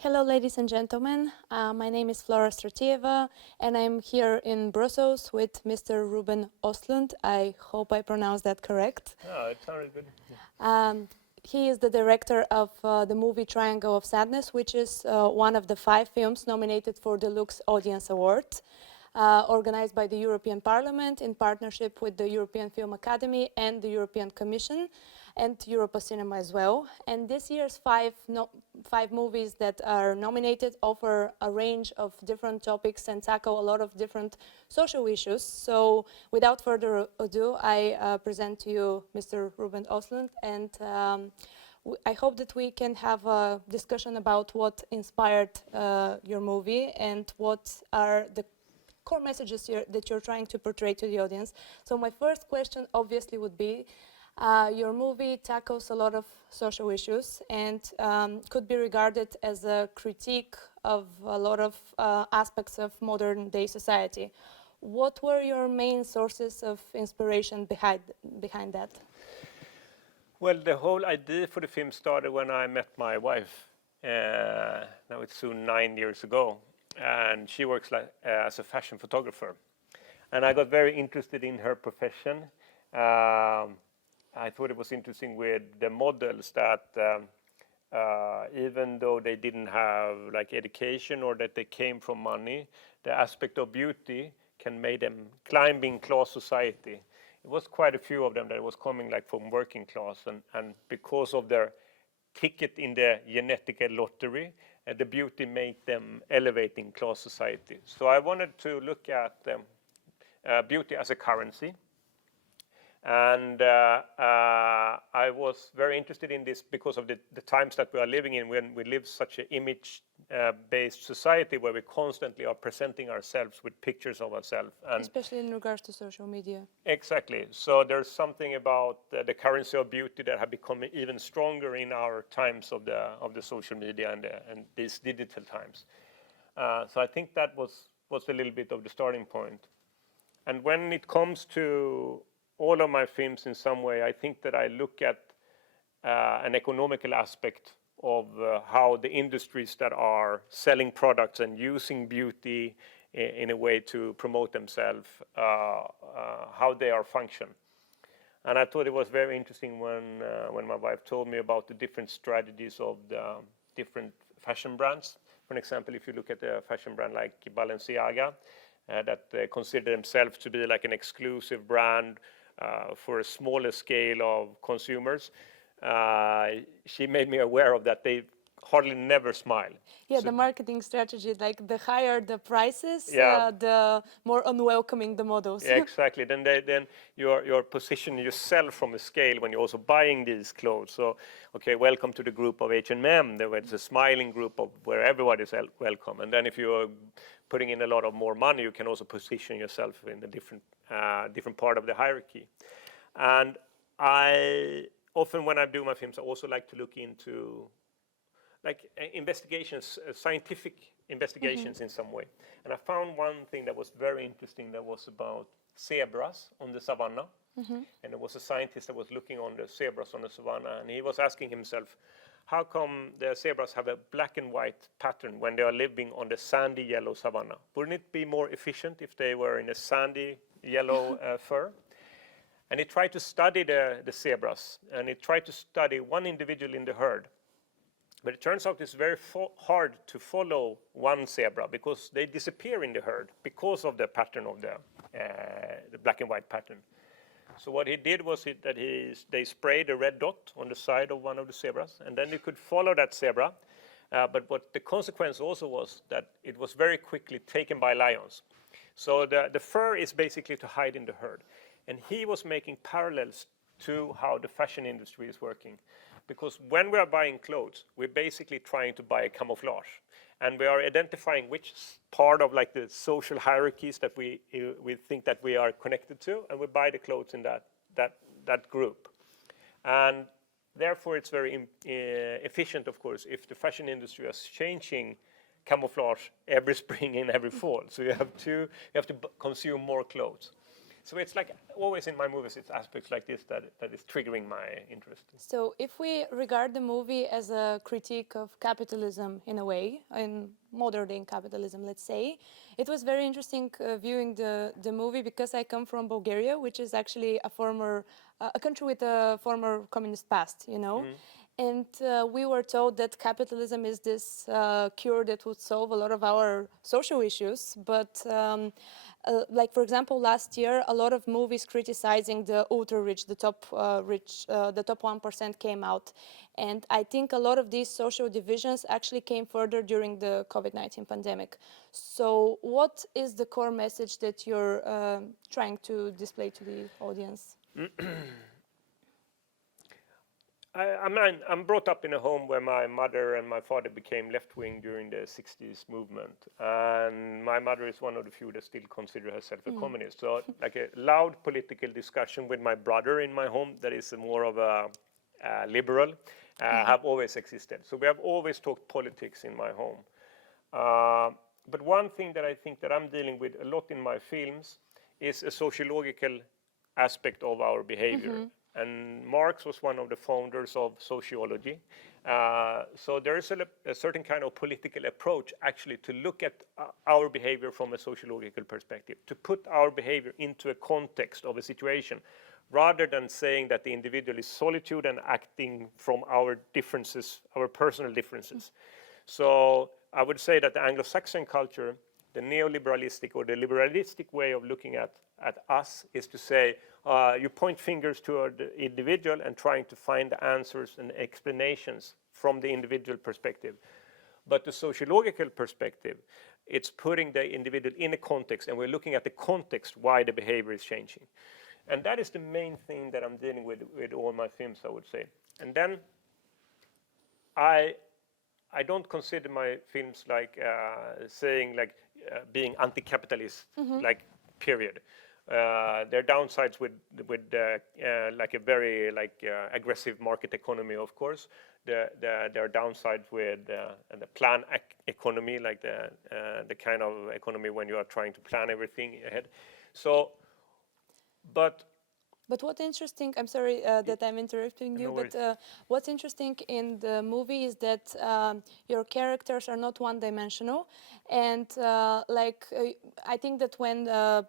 Hello, ladies and gentlemen. My name is Flora Stratieva, and I'm here in Brussels with Mr. Ruben Yostlund. I hope I pronounced that correct. Oh, it sounded good. He is the director of the movie Triangle of Sadness, which is one of the 5 films nominated for the LUX Audience Award, organized by the European Parliament in partnership with the European Film Academy and the European Commission, and Europa Cinema as well. And this year's 5 movies that are nominated offer a range of different topics and tackle a lot of different social issues. So without further ado, I present to you Mr. Ruben Yostlund, and I hope that we can have a discussion about what inspired your movie and what are the core messages that you're trying to portray to the audience. So my first question obviously would be, your movie tackles a lot of social issues and could be regarded as a critique of a lot of aspects of modern day society. What were your main sources of inspiration behind that? Well, the whole idea for the film started when I met my wife. Now it's soon 9 years ago, and she works as a fashion photographer. And I got very interested in her profession. I thought it was interesting with the models that even though they didn't have like education or that they came from money, the aspect of beauty can make them climb in class society. It was quite a few of them that was coming like from working class, and because of their ticket in the genetic lottery, the beauty made them elevate in class society. So I wanted to look at beauty as a currency. And I was very interested in this because of the times that we are living in, when we live such an image-based society where we constantly are presenting ourselves with pictures of ourselves. Especially in regards to social media. Exactly. So there's something about the currency of beauty that have become even stronger in our times of the social media and these digital times. So I think that was a little bit of the starting point. And when it comes to all of my films in some way, I think that I look at an economical aspect of how the industries that are selling products and using beauty in a way to promote themselves, how they are function. And I thought it was very interesting when my wife told me about the different strategies of the different fashion brands. For example, if you look at a fashion brand like Balenciaga, that consider themselves to be like an exclusive brand for a smaller scale of consumers, she made me aware of that. They hardly never smile. Yeah, so the marketing strategy, like the higher the prices, yeah. The more unwelcoming the models. Yeah, exactly. Then you're positioning yourself from a scale when you're also buying these clothes. So, okay, welcome to the group of H&M. It's a smiling group of where everybody is welcome. And then if you're putting in a lot of more money, you can also position yourself in a different part of the hierarchy. And I often, when I do my films, I also like to look into like investigations, scientific investigations in some way. And I found one thing that was very interesting that was about zebras on the savannah. And there was a scientist that was looking on the zebras on the savannah, and he was asking himself, how come the zebras have a black and white pattern when they are living on the sandy yellow savannah? Wouldn't it be more efficient if they were in a sandy yellow fur? And he tried to study the zebras, and he tried to study one individual in the herd. But it turns out it's very hard to follow one zebra because they disappear in the herd because of the pattern of the black and white pattern. So what he did was that they sprayed a red dot on the side of one of the zebras, and then you could follow that zebra. But what the consequence also was that it was very quickly taken by lions. So the fur is basically to hide in the herd. And he was making parallels to how the fashion industry is working. Because when we are buying clothes, we're basically trying to buy a camouflage. And we are identifying which part of like the social hierarchies that we think that we are connected to, and we buy the clothes in that group. And therefore it's very efficient, of course, if the fashion industry is changing camouflage every spring and every fall. So you have to consume more clothes. So it's like always in my movies, it's aspects like this that is triggering my interest. So if we regard the movie as a critique of capitalism in a way, in modern day capitalism, let's say, it was very interesting viewing the movie because I come from Bulgaria, which is actually a country with a former communist past, you know. And we were told that capitalism is this cure that would solve a lot of our social issues. But like, for example, last year, a lot of movies criticizing the ultra-rich, the top 1% came out. And I think a lot of these social divisions actually came further during the COVID-19 pandemic. So what is the core message that you're trying to display to the audience? I'm brought up in a home where my mother and my father became left-wing during the 60s movement. And my mother is one of the few that still consider herself a communist. So like a loud political discussion with my brother in my home that is more of a liberal have always existed. So we have always talked politics in my home. But one thing that I think that I'm dealing with a lot in my films is a sociological aspect of our behavior. And Marx was one of the founders of sociology. So there is a certain kind of political approach actually to look at our behavior from a sociological perspective, to put our behavior into a context of a situation, rather than saying that the individual is solitude and acting from our differences, our personal differences. So I would say that the Anglo-Saxon culture, the neoliberalistic or the liberalistic way of looking at us is to say, you point fingers toward the individual and trying to find the answers and explanations from the individual perspective. But the sociological perspective, it's putting the individual in a context, and we're looking at the context why the behavior is changing. And that is the main thing that I'm dealing with all my films, I would say. And then I don't consider my films like saying like being anti-capitalist, like period. There are downsides with like a very aggressive market economy, of course. There are downsides with the plan economy, like the kind of economy when you are trying to plan everything ahead. So, but what's interesting, I'm sorry that I'm interrupting you, but what's interesting in the movie is that your characters are not one-dimensional, and I think that when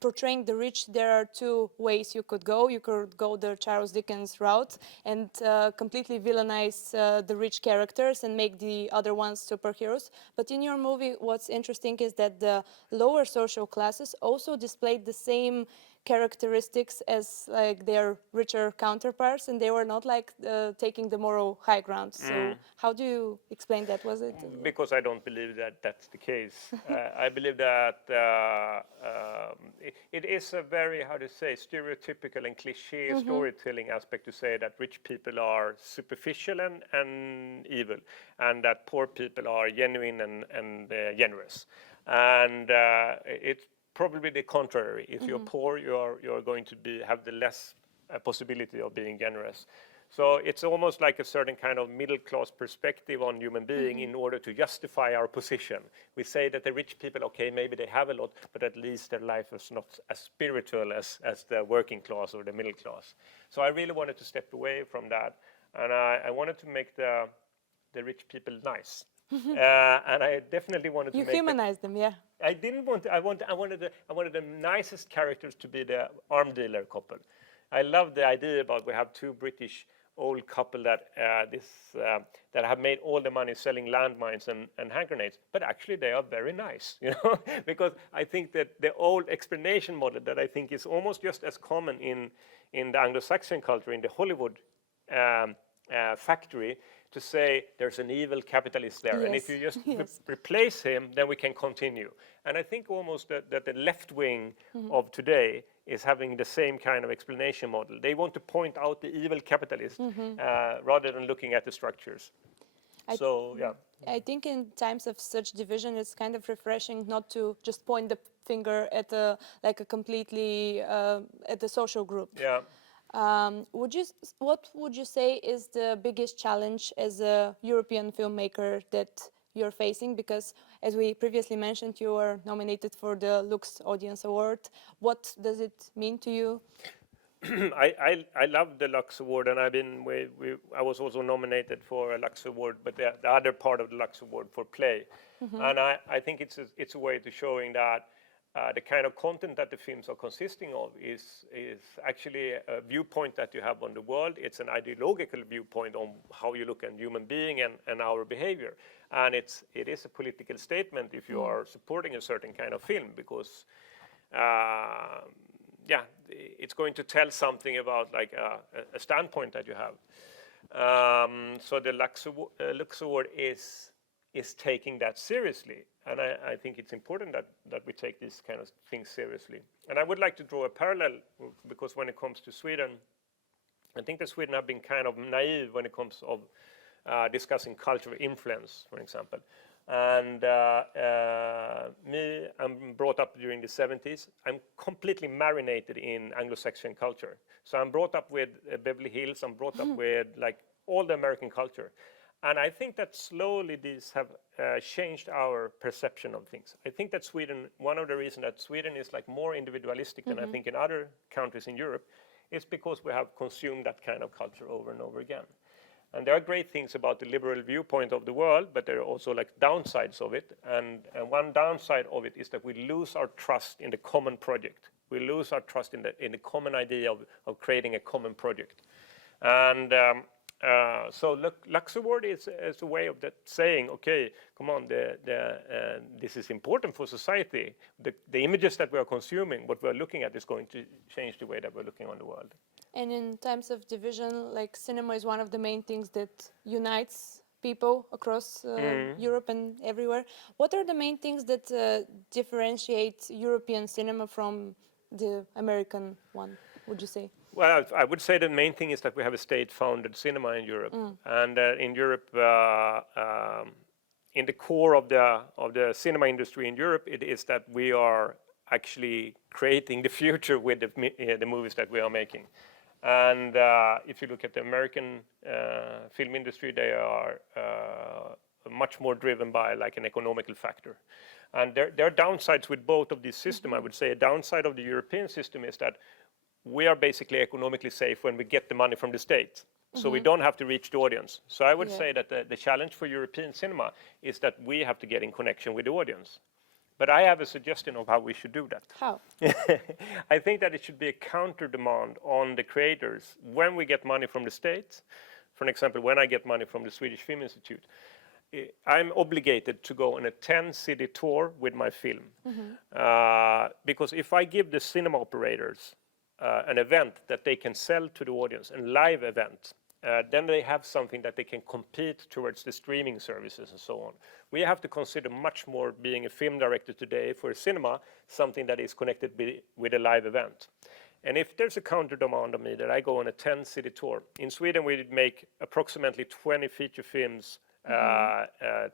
portraying the rich, there are two ways you could go. You could go the Charles Dickens route and completely villainize the rich characters and make the other ones superheroes. But in your movie, what's interesting is that the lower social classes also displayed the same characteristics as like their richer counterparts, and they were not like taking the moral high ground. So how do you explain that? Was it because I don't believe that that's the case. I believe that it is a very, how to say, stereotypical and cliche storytelling aspect to say that rich people are superficial and evil, and that poor people are genuine and generous. And it's probably the contrary. If you're poor, you're going to have the less possibility of being generous. So it's almost like a certain kind of middle class perspective on human being in order to justify our position. We say that the rich people, okay, maybe they have a lot, but at least their life is not as spiritual as the working class or the middle class. So I really wanted to step away from that, and I wanted to make the rich people nice. And I definitely wanted to humanize them, yeah. I didn't want. I wanted the nicest characters to be the arm dealer couple. I love the idea about we have two British old couple that that have made all the money selling landmines and hand grenades, but actually they are very nice, you know, because I think that the old explanation model that I think is almost just as common in the Anglo-Saxon culture, in the Hollywood factory, to say there's an evil capitalist there, and if you just replace him, then we can continue. And I think almost that the left wing of today is having the same kind of explanation model. They want to point out the evil capitalist rather than looking at the structures. I think in times of such division, it's kind of refreshing not to just point the finger at completely at the social group. Yeah. What would you say is the biggest challenge as a European filmmaker that you're facing? Because as we previously mentioned, you were nominated for the LUX Audience Award. What does it mean to you? I love the Lux Award, and I was also nominated for a Lux Award, but the other part of the Lux Award for play. And I think it's a way to showing that the kind of content that the films are consisting of is actually a viewpoint that you have on the world. It's an ideological viewpoint on how you look at human being and our behavior. And it is a political statement if you are supporting a certain kind of film, because it's going to tell something about like a standpoint that you have. So the Lux Award is taking that seriously, and I think it's important that we take these kind of things seriously. And I would like to draw a parallel, because when it comes to Sweden, I think that Sweden have been kind of naive when it comes of discussing cultural influence, for example. And I'm brought up during the 70s. I'm completely marinated in Anglo-Saxon culture. So I'm brought up with Beverly Hills. I'm brought up with like all the American culture. And I think that slowly these have changed our perception of things. I think that Sweden, one of the reasons that Sweden is like more individualistic than I think in other countries in Europe, is because we have consumed that kind of culture over and over again. And there are great things about the liberal viewpoint of the world, but there are also like downsides of it. And one downside of it is that we lose our trust in the common project. We lose our trust in the common idea of creating a common project. And so Lux Award is a way of that saying, okay, come on, this is important for society. The images that we are consuming, what we are looking at, is going to change the way that we're looking on the world. And in times of division, like cinema is one of the main things that unites people across Europe and everywhere. What are the main things that differentiate European cinema from the American one, would you say? Well, I would say the main thing is that we have a state-founded cinema in Europe, and in Europe, in the core of the cinema industry in Europe, it is that we are actually creating the future with the movies that we are making. And if you look at the American film industry, they are much more driven by like an economical factor. And there are downsides with both of these systems. I would say a downside of the European system is that we are basically economically safe when we get the money from the state. So we don't have to reach the audience. So I would say that the challenge for European cinema is that we have to get in connection with the audience. But I have a suggestion of how we should do that. How? I think that it should be a counter demand on the creators when we get money from the state. For example, when I get money from the Swedish Film Institute, I'm obligated to go on a 10-city tour with my film. Because if I give the cinema operators an event that they can sell to the audience, a live event, then they have something that they can compete towards the streaming services and so on. We have to consider much more being a film director today for a cinema, something that is connected with a live event. And if there's a counter demand on me that I go on a 10-city tour, in Sweden we make approximately 20 feature films,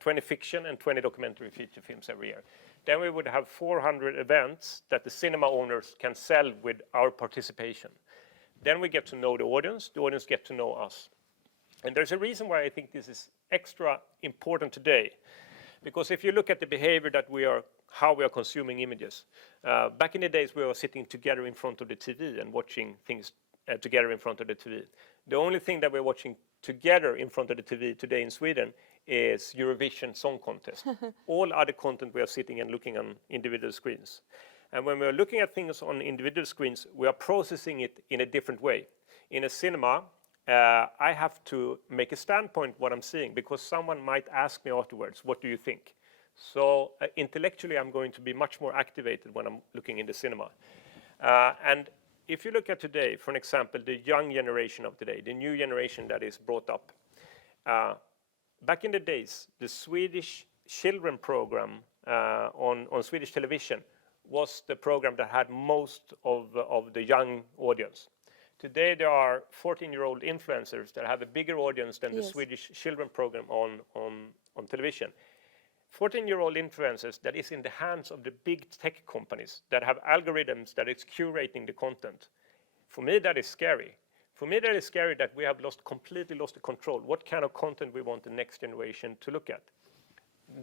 20 fiction and 20 documentary feature films every year. Then we would have 400 events that the cinema owners can sell with our participation. Then we get to know the audience get to know us. And there's a reason why I think this is extra important today. Because if you look at the behavior that how we are consuming images, back in the days we were sitting together in front of the TV and watching things together in front of the TV. The only thing that we're watching together in front of the TV today in Sweden is Eurovision Song Contest. All other content we are sitting and looking on individual screens. And when we're looking at things on individual screens, we are processing it in a different way. In a cinema, I have to make a standpoint what I'm seeing, because someone might ask me afterwards, what do you think? So intellectually, I'm going to be much more activated when I'm looking in the cinema. And if you look at today, for example, the young generation of today, the new generation that is brought up, back in the days, the Swedish children program on Swedish television was the program that had most of the young audience. Today there are 14-year-old influencers that have a bigger audience than the Swedish children program on television. 14-year-old influencers that is in the hands of the big tech companies that have algorithms that is curating the content. For me, that is scary. For me, that is scary that we have completely lost the control. What kind of content we want the next generation to look at.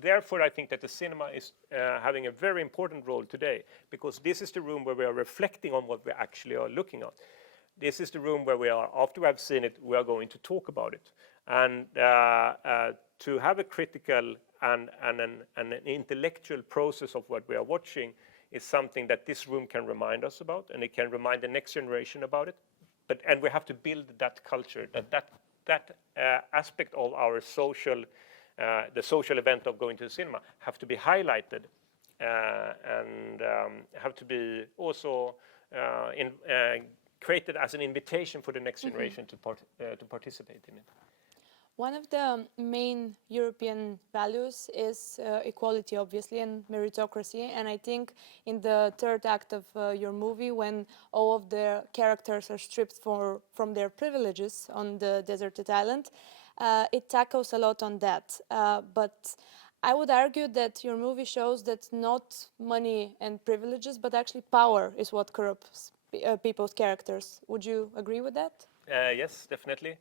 therefore, I think that the cinema is having a very important role today, because this is the room where we are reflecting on what we actually are looking at. This is the room where we are, after we have seen it, we are going to talk about it. And to have a critical and an intellectual process of what we are watching is something that this room can remind us about, and it can remind the next generation about it. And we have to build that culture, that aspect of our social, the social event of going to the cinema have to be highlighted and have to be also created as an invitation for the next generation to participate in it. One of the main European values is equality, obviously, and meritocracy. And I think in the third act of your movie, when all of the characters are stripped from their privileges on the deserted island, it tackles a lot on that. But I would argue that your movie shows that not money and privileges, but actually power is what corrupts people's characters. Would you agree with that? Yes, definitely.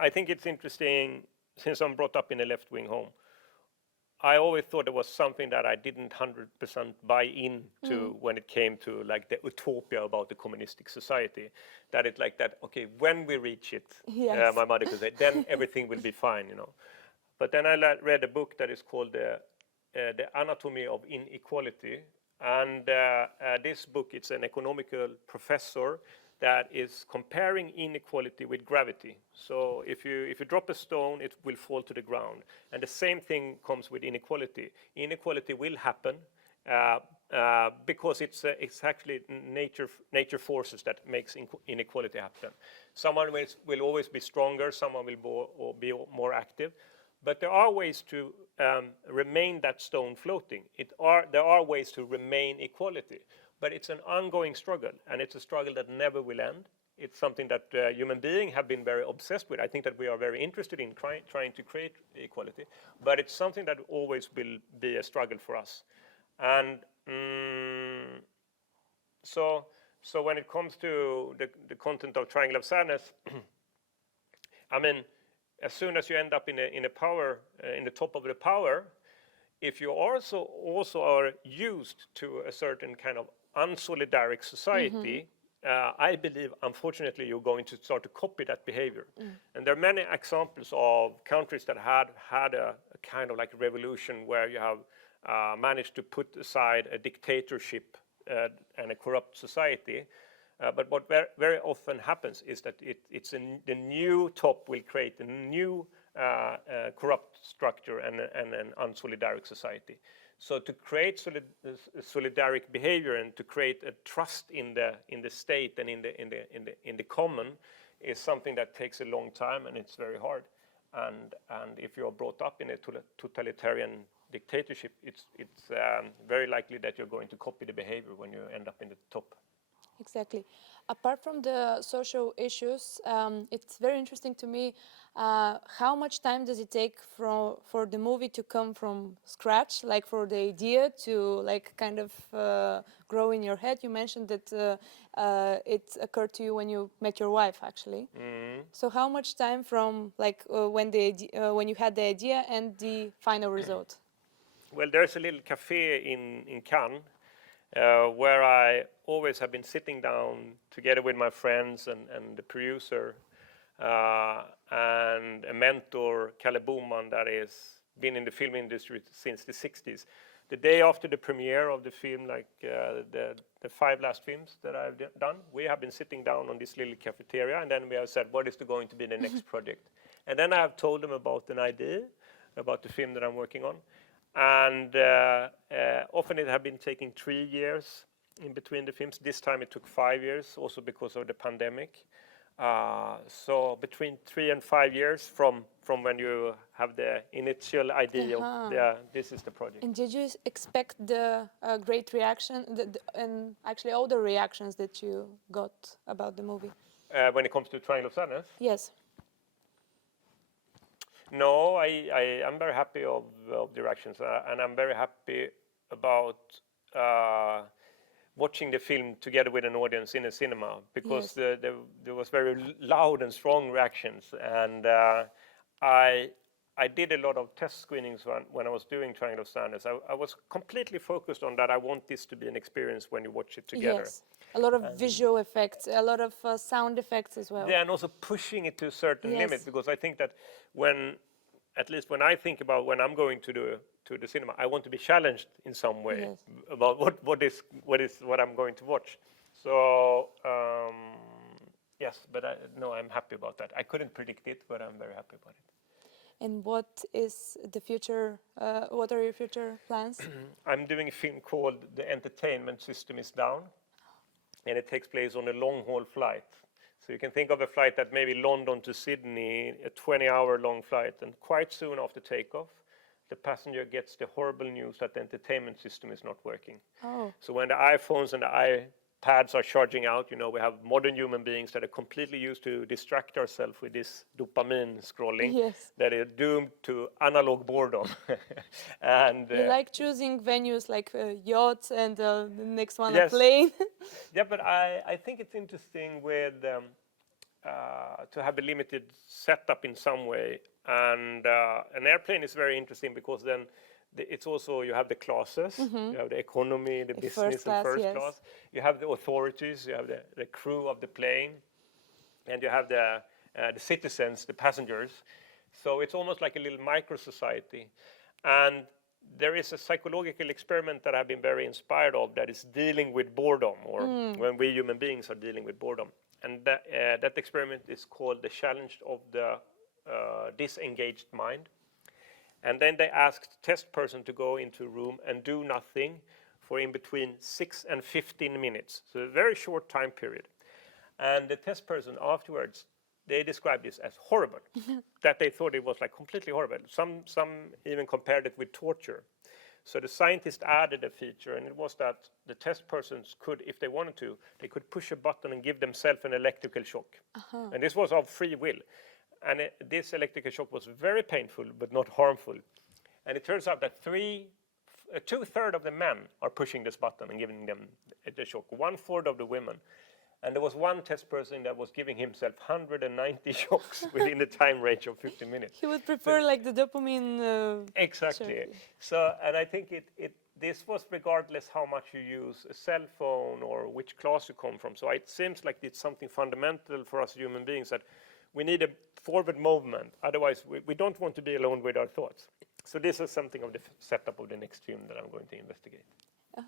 I think it's interesting, since I'm brought up in a left-wing home, I always thought it was something that I didn't 100% buy into when it came to like the utopia about the communistic society. That it's like that, okay, when we reach it, Yes. my mother could say, then everything will be fine, you know. But then I read a book that is called The Anatomy of Inequality. And this book, it's an economical professor that is comparing inequality with gravity. So if you drop a stone, it will fall to the ground. And the same thing comes with inequality. Inequality will happen because it's actually nature forces that makes inequality happen. Someone will always be stronger, someone will be more active. But there are ways to remain that stone floating. There are ways to remain equality. But it's an ongoing struggle, and it's a struggle that never will end. It's something that human beings have been very obsessed with. I think that we are very interested in trying to create equality, but it's something that always will be a struggle for us. And so when it comes to the content of Triangle of Sadness, I mean, as soon as you end up in a power, in the top of the power, if you also are used to a certain kind of unsolidaric society, I believe, unfortunately, you're going to start to copy that behavior. And there are many examples of countries that had a kind of like revolution where you have managed to put aside a dictatorship and a corrupt society. But what very often happens is that the new top will create a new corrupt structure and an unsolidaric society. So to create solidaric behavior and to create a trust in the state and in the common is something that takes a long time, and it's very hard. And if you're brought up in a totalitarian dictatorship, it's very likely that you're going to copy the behavior when you end up in the top. Exactly. Apart from the social issues, it's very interesting to me how much time does it take for the movie to come from scratch, like for the idea to like kind of grow in your head. You mentioned that it occurred to you when you met your wife, actually. So how much time from like when you had the idea and the final result? Well, there's a little cafe in Cannes where I always have been sitting down together with my friends and the producer and a mentor, Kalle Boman, that has been in the film industry since the 60s. The day after the premiere of the film, like the 5 last films that I've done, we have been sitting down on this little cafeteria, and then we have said, what is going to be the next project? And then I have told them about an idea, about the film that I'm working on. And often it had been taking 3 years in between the films. This time it took 5 years, also because of the pandemic. So between 3 and 5 years from when you have the initial idea of this is the project. And did you expect the great reaction and actually all the reactions that you got about the movie? When it comes to Triangle of Sadness? Yes. No, I'm very happy of the reactions, and I'm very happy about watching the film together with an audience in a cinema, because there was very loud and strong reactions, and I I did a lot of test screenings when I was doing Triangle of Sadness. I was completely focused on that. I want this to be an experience when you watch it together. Yes, a lot of visual effects, a lot of sound effects as well. Yeah, and also pushing it to a certain limit, because I think that at least when I think about when I'm going to the cinema, I want to be challenged in some way about what I'm going to watch. So yes, but I'm happy about that. I couldn't predict it, but I'm very happy about it. And what is the future? What are your future plans? I'm doing a film called The Entertainment System is Down, and it takes place on a long-haul flight. So you can think of a flight that maybe London to Sydney, a 20-hour long flight, and quite soon after takeoff, the passenger gets the horrible news that the entertainment system is not working. Oh. So when the iPhones and the iPads are charging out, we have modern human beings that are completely used to distract ourselves with this dopamine scrolling. Yes. That are doomed to analog boredom. And you like choosing venues like yachts and the next one a yes. plane. Yeah, but I think it's interesting with to have a limited setup in some way. And an airplane is very interesting because then it's also, you have the classes, you have the economy, the business and first class. You have the authorities, you have the crew of the plane, and you have the citizens, the passengers. So it's almost like a little micro-society. And there is a psychological experiment that I've been very inspired of that is dealing with boredom, or when we human beings are dealing with boredom. And that experiment is called the challenge of the disengaged mind. And then they asked test person to go into a room and do nothing for in between 6 and 15 minutes. So a very short time period. And the test person afterwards, they described this as horrible, that they thought it was like completely horrible. Some even compared it with torture. So the scientists added a feature, and it was that the test persons could, if they wanted to, they could push a button and give themselves an electrical shock. And this was of free will. And this electrical shock was very painful, but not harmful. And it turns out that 2/3 of the men are pushing this button and giving them the shock, 1/4 of the women. And there was one test person that was giving himself 190 shocks within the time range of 15 minutes. He would prefer like the dopamine. Exactly. So, and I think this was regardless how much you use a cell phone or which class you come from. So it seems like it's something fundamental for us human beings that we need a forward movement. Otherwise, we don't want to be alone with our thoughts. So this is something of the setup of the next film that I'm going to investigate.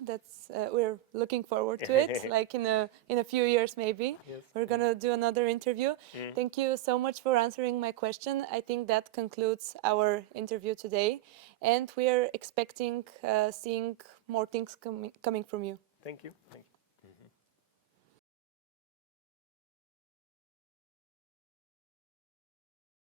That's we're looking forward to it. Like in a few years, maybe we're gonna do another interview. Thank you so much for answering my question. I think that concludes our interview today, and we are expecting seeing more things coming from you. Thank you. Thank you.